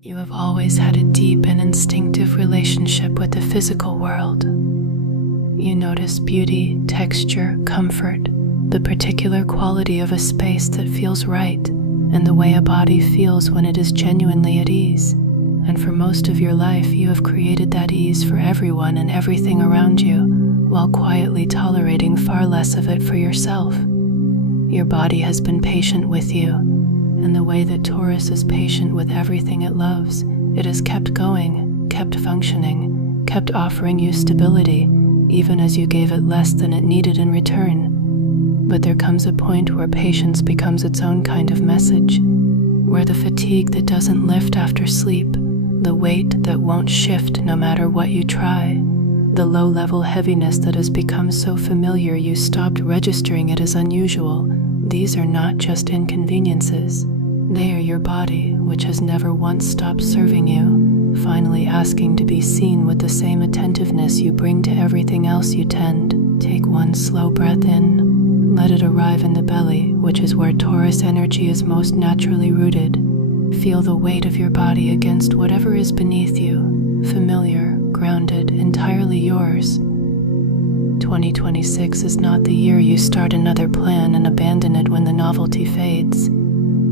You have always had a deep and instinctive relationship with the physical world. You notice beauty, texture, comfort, the particular quality of a space that feels right, and the way a body feels when it is genuinely at ease. And for most of your life, you have created that ease for everyone and everything around you, while quietly tolerating far less of it for yourself. Your body has been patient with you, and the way that Taurus is patient with everything it loves, it has kept going, kept functioning, kept offering you stability, even as you gave it less than it needed in return. But there comes a point where patience becomes its own kind of message, where the fatigue that doesn't lift after sleep, the weight that won't shift no matter what you try, the low-level heaviness that has become so familiar you stopped registering it as unusual, these are not just inconveniences. They are your body, which has never once stopped serving you, finally asking to be seen with the same attentiveness you bring to everything else you tend. Take one slow breath in. Let it arrive in the belly, which is where Taurus energy is most naturally rooted. Feel the weight of your body against whatever is beneath you, familiar, grounded, entirely yours. 2026 is not the year you start another plan and abandon it when the novelty fades.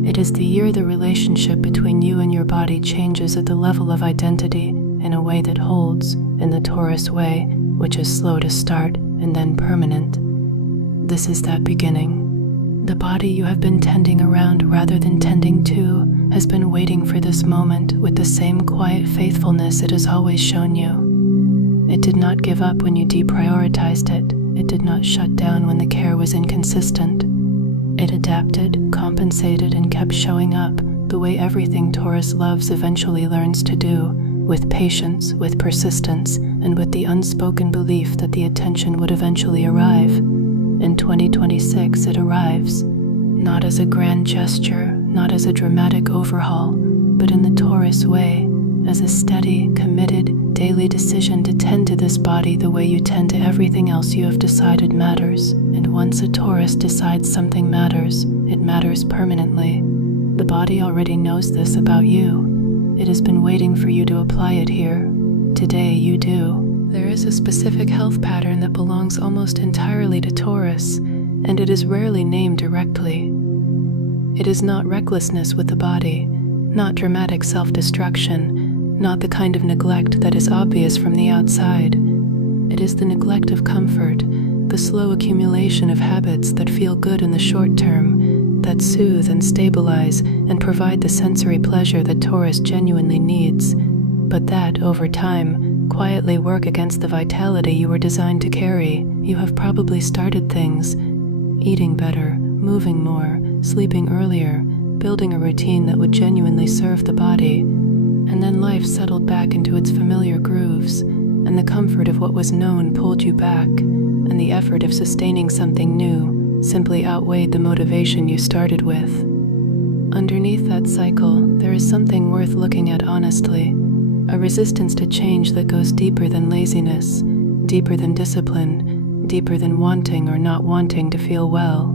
It is the year the relationship between you and your body changes at the level of identity in a way that holds, in the Taurus way, which is slow to start and then permanent. This is that beginning. The body you have been tending around rather than tending to has been waiting for this moment with the same quiet faithfulness it has always shown you. It did not give up when you deprioritized it. It did not shut down when the care was inconsistent. It adapted, compensated, and kept showing up the way everything Taurus loves eventually learns to do, with patience, with persistence, and with the unspoken belief that the attention would eventually arrive. In 2026, it arrives, not as a grand gesture, not as a dramatic overhaul, but in the Taurus way, as a steady, committed, daily decision to tend to this body the way you tend to everything else you have decided matters. And once a Taurus decides something matters, it matters permanently. The body already knows this about you. It has been waiting for you to apply it here. Today you do. There is a specific health pattern that belongs almost entirely to Taurus, and it is rarely named directly. It is not recklessness with the body, not dramatic self-destruction, not the kind of neglect that is obvious from the outside. It is the neglect of comfort, the slow accumulation of habits that feel good in the short term, that soothe and stabilize and provide the sensory pleasure that Taurus genuinely needs, but that, over time, quietly work against the vitality you were designed to carry. You have probably started things, eating better, moving more, sleeping earlier, building a routine that would genuinely serve the body, and then life settled back into its familiar grooves, and the comfort of what was known pulled you back, and the effort of sustaining something new simply outweighed the motivation you started with. Underneath that cycle, there is something worth looking at honestly, a resistance to change that goes deeper than laziness, deeper than discipline, deeper than wanting or not wanting to feel well.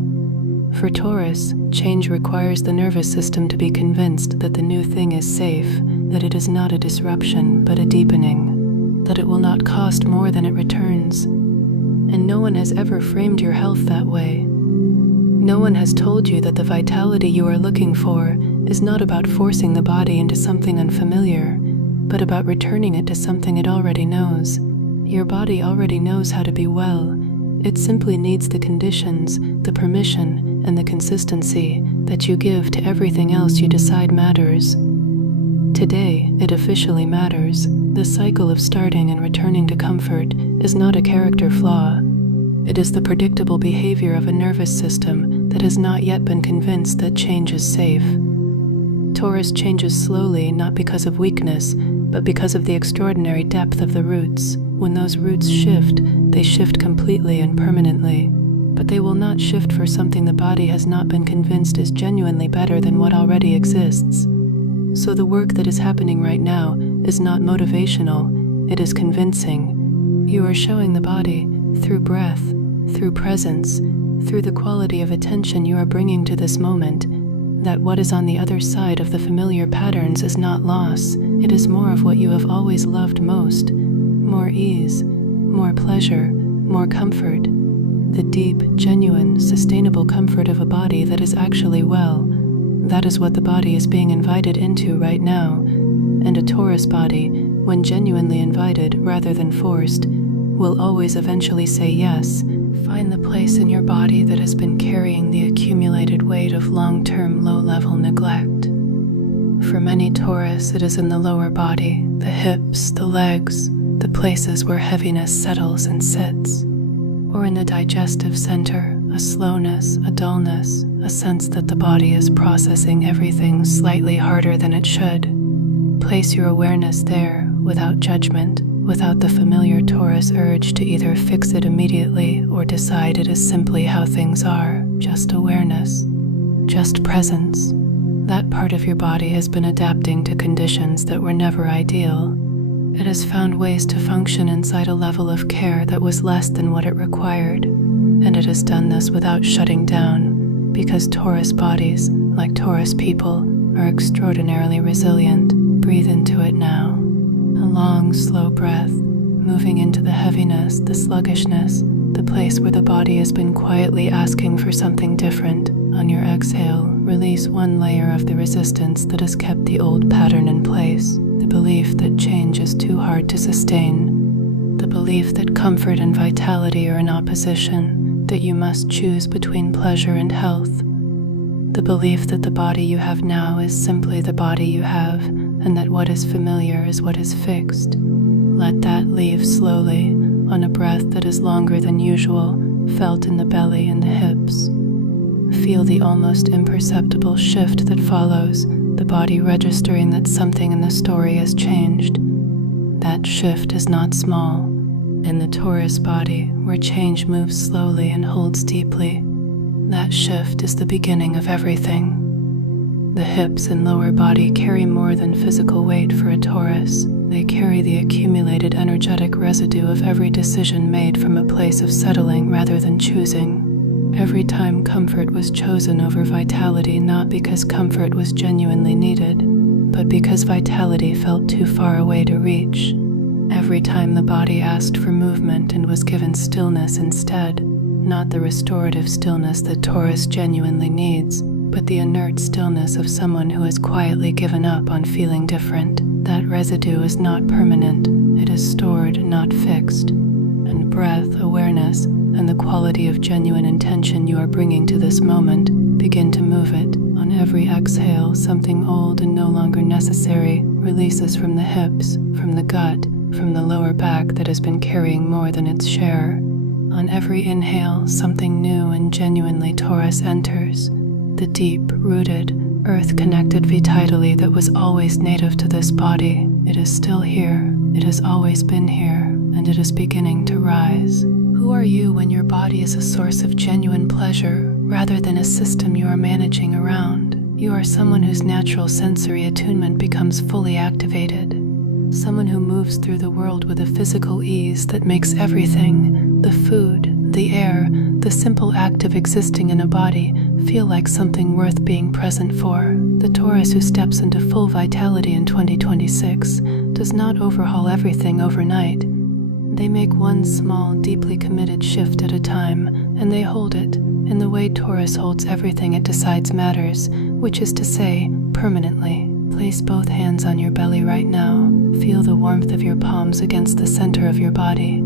For Taurus, change requires the nervous system to be convinced that the new thing is safe, that it is not a disruption but a deepening, that it will not cost more than it returns. And no one has ever framed your health that way. No one has told you that the vitality you are looking for is not about forcing the body into something unfamiliar, but about returning it to something it already knows. Your body already knows how to be well. It simply needs the conditions, the permission, and the consistency that you give to everything else you decide matters. Today, it officially matters. The cycle of starting and returning to comfort is not a character flaw. It is the predictable behavior of a nervous system that has not yet been convinced that change is safe. Taurus changes slowly not because of weakness, but because of the extraordinary depth of the roots. When those roots shift, they shift completely and permanently. But they will not shift for something the body has not been convinced is genuinely better than what already exists. So the work that is happening right now is not motivational, it is convincing. You are showing the body, through breath, through presence, through the quality of attention you are bringing to this moment, that what is on the other side of the familiar patterns is not loss, it is more of what you have always loved most, more ease, more pleasure, more comfort, the deep, genuine, sustainable comfort of a body that is actually well. That is what the body is being invited into right now, and a Taurus body, when genuinely invited rather than forced, will always eventually say yes. Find the place in your body that has been carrying the accumulated weight of long-term low-level neglect. For many Taurus, it is in the lower body, the hips, the legs, the places where heaviness settles and sits, or in the digestive center, a slowness, a dullness, a sense that the body is processing everything slightly harder than it should. Place your awareness there without judgment, without the familiar Taurus urge to either fix it immediately or decide it is simply how things are, just awareness, just presence. That part of your body has been adapting to conditions that were never ideal. It has found ways to function inside a level of care that was less than what it required, and it has done this without shutting down, because Taurus bodies, like Taurus people, are extraordinarily resilient. Breathe into it now. A long, slow breath, moving into the heaviness, the sluggishness, the place where the body has been quietly asking for something different. On your exhale, release one layer of the resistance that has kept the old pattern in place, the belief that change is too hard to sustain, the belief that comfort and vitality are in opposition, that you must choose between pleasure and health, the belief that the body you have now is simply the body you have, and that what is familiar is what is fixed. Let that leave slowly, on a breath that is longer than usual, felt in the belly and the hips. Feel the almost imperceptible shift that follows, the body registering that something in the story has changed. That shift is not small. In the Taurus body, where change moves slowly and holds deeply, that shift is the beginning of everything. The hips and lower body carry more than physical weight for a Taurus. They carry the accumulated energetic residue of every decision made from a place of settling rather than choosing. Every time comfort was chosen over vitality, not because comfort was genuinely needed, but because vitality felt too far away to reach. Every time the body asked for movement and was given stillness instead, not the restorative stillness that Taurus genuinely needs, but the inert stillness of someone who has quietly given up on feeling different. That residue is not permanent, it is stored, not fixed. And breath, awareness, and the quality of genuine intention you are bringing to this moment, begin to move it. On every exhale, something old and no longer necessary releases from the hips, from the gut, from the lower back that has been carrying more than its share. On every inhale, something new and genuinely Taurus enters. The deep-rooted, earth-connected vitality that was always native to this body. It is still here, it has always been here, and it is beginning to rise. Who are you when your body is a source of genuine pleasure, rather than a system you are managing around? You are someone whose natural sensory attunement becomes fully activated. Someone who moves through the world with a physical ease that makes everything, the food, the air, the simple act of existing in a body, feel like something worth being present for. The Taurus who steps into full vitality in 2026 does not overhaul everything overnight. They make one small, deeply committed shift at a time, and they hold it, in the way Taurus holds everything it decides matters, which is to say, permanently. Place both hands on your belly right now. Feel the warmth of your palms against the center of your body.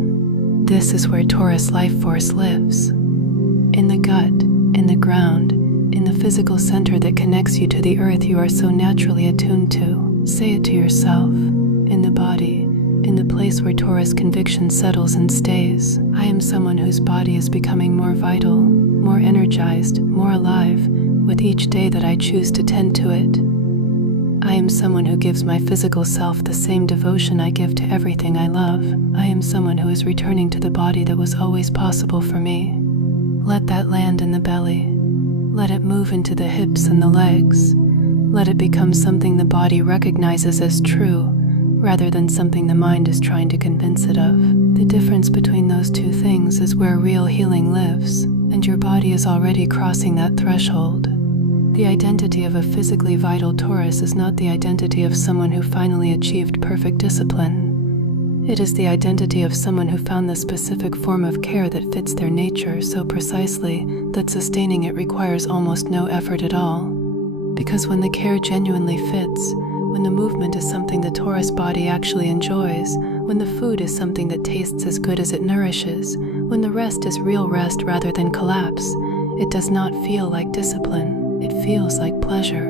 This is where Taurus life force lives. In the gut, in the ground, in the physical center that connects you to the earth you are so naturally attuned to. Say it to yourself. In the body, in the place where Taurus conviction settles and stays, I am someone whose body is becoming more vital, more energized, more alive, with each day that I choose to tend to it. I am someone who gives my physical self the same devotion I give to everything I love. I am someone who is returning to the body that was always possible for me. Let that land in the belly. Let it move into the hips and the legs. Let it become something the body recognizes as true, rather than something the mind is trying to convince it of. The difference between those two things is where real healing lives, and your body is already crossing that threshold. The identity of a physically vital Taurus is not the identity of someone who finally achieved perfect discipline. It is the identity of someone who found the specific form of care that fits their nature so precisely that sustaining it requires almost no effort at all. Because when the care genuinely fits, when the movement is something the Taurus body actually enjoys, when the food is something that tastes as good as it nourishes, when the rest is real rest rather than collapse, it does not feel like discipline. It feels like pleasure.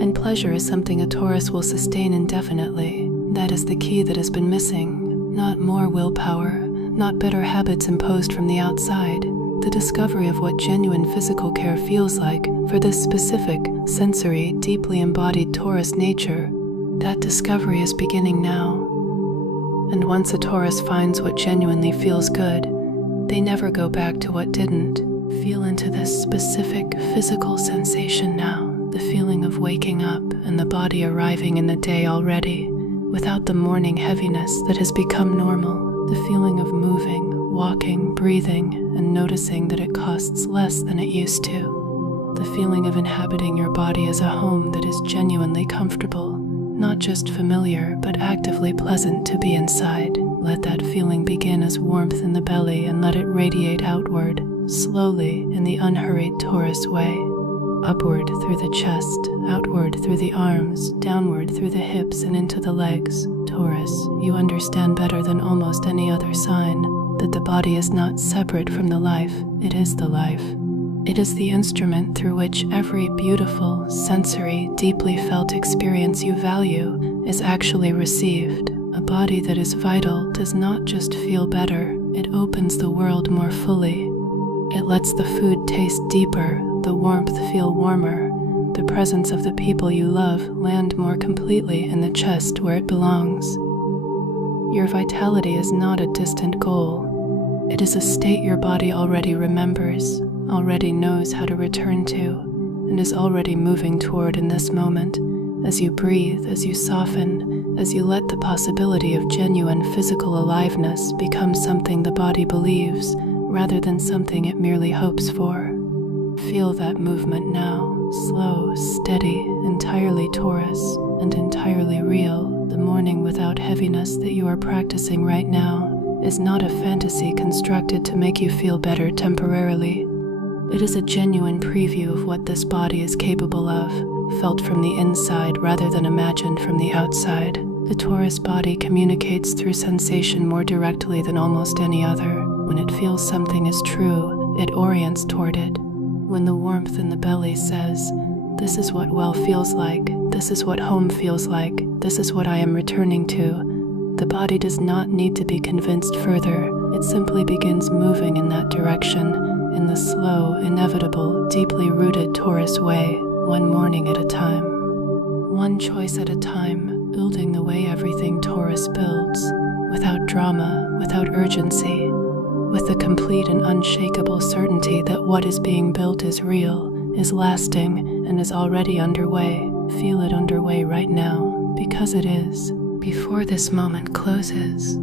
And pleasure is something a Taurus will sustain indefinitely. That is the key that has been missing. Not more willpower, not better habits imposed from the outside. The discovery of what genuine physical care feels like for this specific, sensory, deeply embodied Taurus nature, that discovery is beginning now. And once a Taurus finds what genuinely feels good, they never go back to what didn't. Feel into this specific physical sensation now, the feeling of waking up and the body arriving in the day already, without the morning heaviness that has become normal, the feeling of moving, walking, breathing, and noticing that it costs less than it used to. The feeling of inhabiting your body as a home that is genuinely comfortable, not just familiar, but actively pleasant to be inside. Let that feeling begin as warmth in the belly and let it radiate outward, slowly in the unhurried Taurus way. Upward through the chest, outward through the arms, downward through the hips and into the legs. Taurus, you understand better than almost any other sign that the body is not separate from the life, it is the life. It is the instrument through which every beautiful, sensory, deeply felt experience you value is actually received. A body that is vital does not just feel better, it opens the world more fully. It lets the food taste deeper, the warmth feel warmer, the presence of the people you love land more completely in the chest where it belongs. Your vitality is not a distant goal. It is a state your body already remembers, already knows how to return to, and is already moving toward in this moment, as you breathe, as you soften, as you let the possibility of genuine physical aliveness become something the body believes, rather than something it merely hopes for. Feel that movement now, slow, steady, entirely Taurus, and entirely real. The morning without heaviness that you are practicing right now is not a fantasy constructed to make you feel better temporarily. It is a genuine preview of what this body is capable of, felt from the inside rather than imagined from the outside. The Taurus body communicates through sensation more directly than almost any other. When it feels something is true, it orients toward it. When the warmth in the belly says, "This is what well feels like, this is what home feels like, this is what I am returning to," the body does not need to be convinced further. It simply begins moving in that direction, in the slow, inevitable, deeply rooted Taurus way, one morning at a time. One choice at a time, building the way everything Taurus builds, without drama, without urgency, with the complete and unshakable certainty that what is being built is real, is lasting, and is already underway. Feel it underway right now, because it is. Before this moment closes,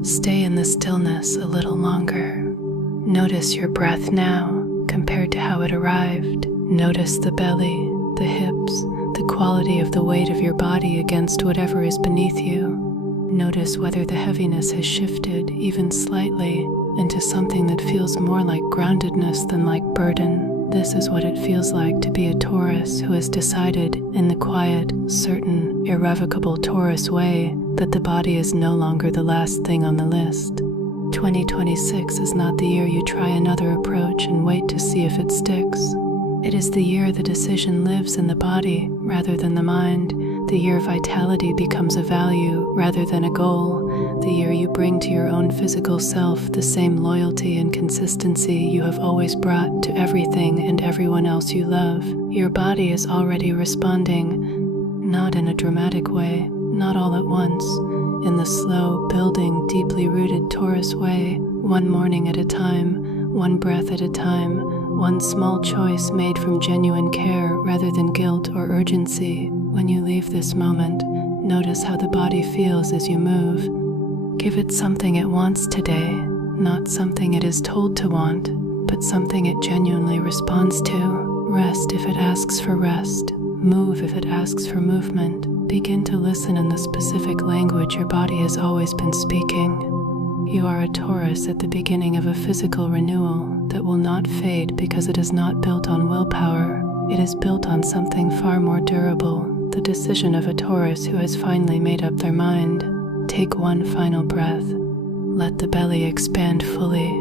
stay in the stillness a little longer. Notice your breath now, compared to how it arrived. Notice the belly, the hips, the quality of the weight of your body against whatever is beneath you. Notice whether the heaviness has shifted, even slightly, into something that feels more like groundedness than like burden. This is what it feels like to be a Taurus who has decided, in the quiet, certain, irrevocable Taurus way, that the body is no longer the last thing on the list. 2026 is not the year you try another approach and wait to see if it sticks. It is the year the decision lives in the body rather than the mind, the year vitality becomes a value rather than a goal, the year you bring to your own physical self the same loyalty and consistency you have always brought to everything and everyone else you love. Your body is already responding, not in a dramatic way, not all at once, in the slow, building, deeply rooted Taurus way, one morning at a time, one breath at a time, one small choice made from genuine care rather than guilt or urgency. When you leave this moment, notice how the body feels as you move. Give it something it wants today, not something it is told to want, but something it genuinely responds to. Rest if it asks for rest. Move if it asks for movement. Begin to listen in the specific language your body has always been speaking. You are a Taurus at the beginning of a physical renewal that will not fade because it is not built on willpower. It is built on something far more durable, the decision of a Taurus who has finally made up their mind. Take one final breath. Let the belly expand fully.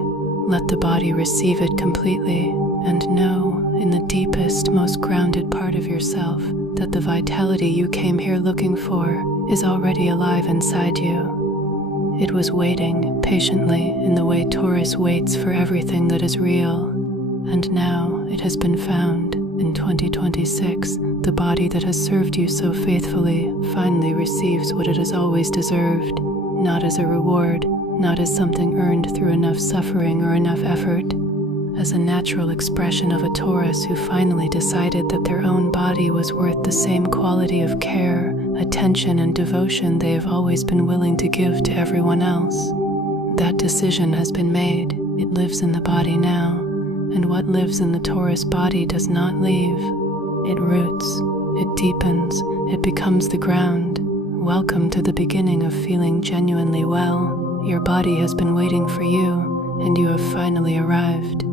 Let the body receive it completely. And know, in the deepest, most grounded part of yourself, that the vitality you came here looking for is already alive inside you. It was waiting patiently in the way Taurus waits for everything that is real. And now it has been found. In 2026, the body that has served you so faithfully finally receives what it has always deserved, not as a reward, not as something earned through enough suffering or enough effort, as a natural expression of a Taurus who finally decided that their own body was worth the same quality of care, attention, and devotion they have always been willing to give to everyone else. That decision has been made. It lives in the body now, and what lives in the Taurus body does not leave. It roots, it deepens, it becomes the ground. Welcome to the beginning of feeling genuinely well. Your body has been waiting for you, and you have finally arrived.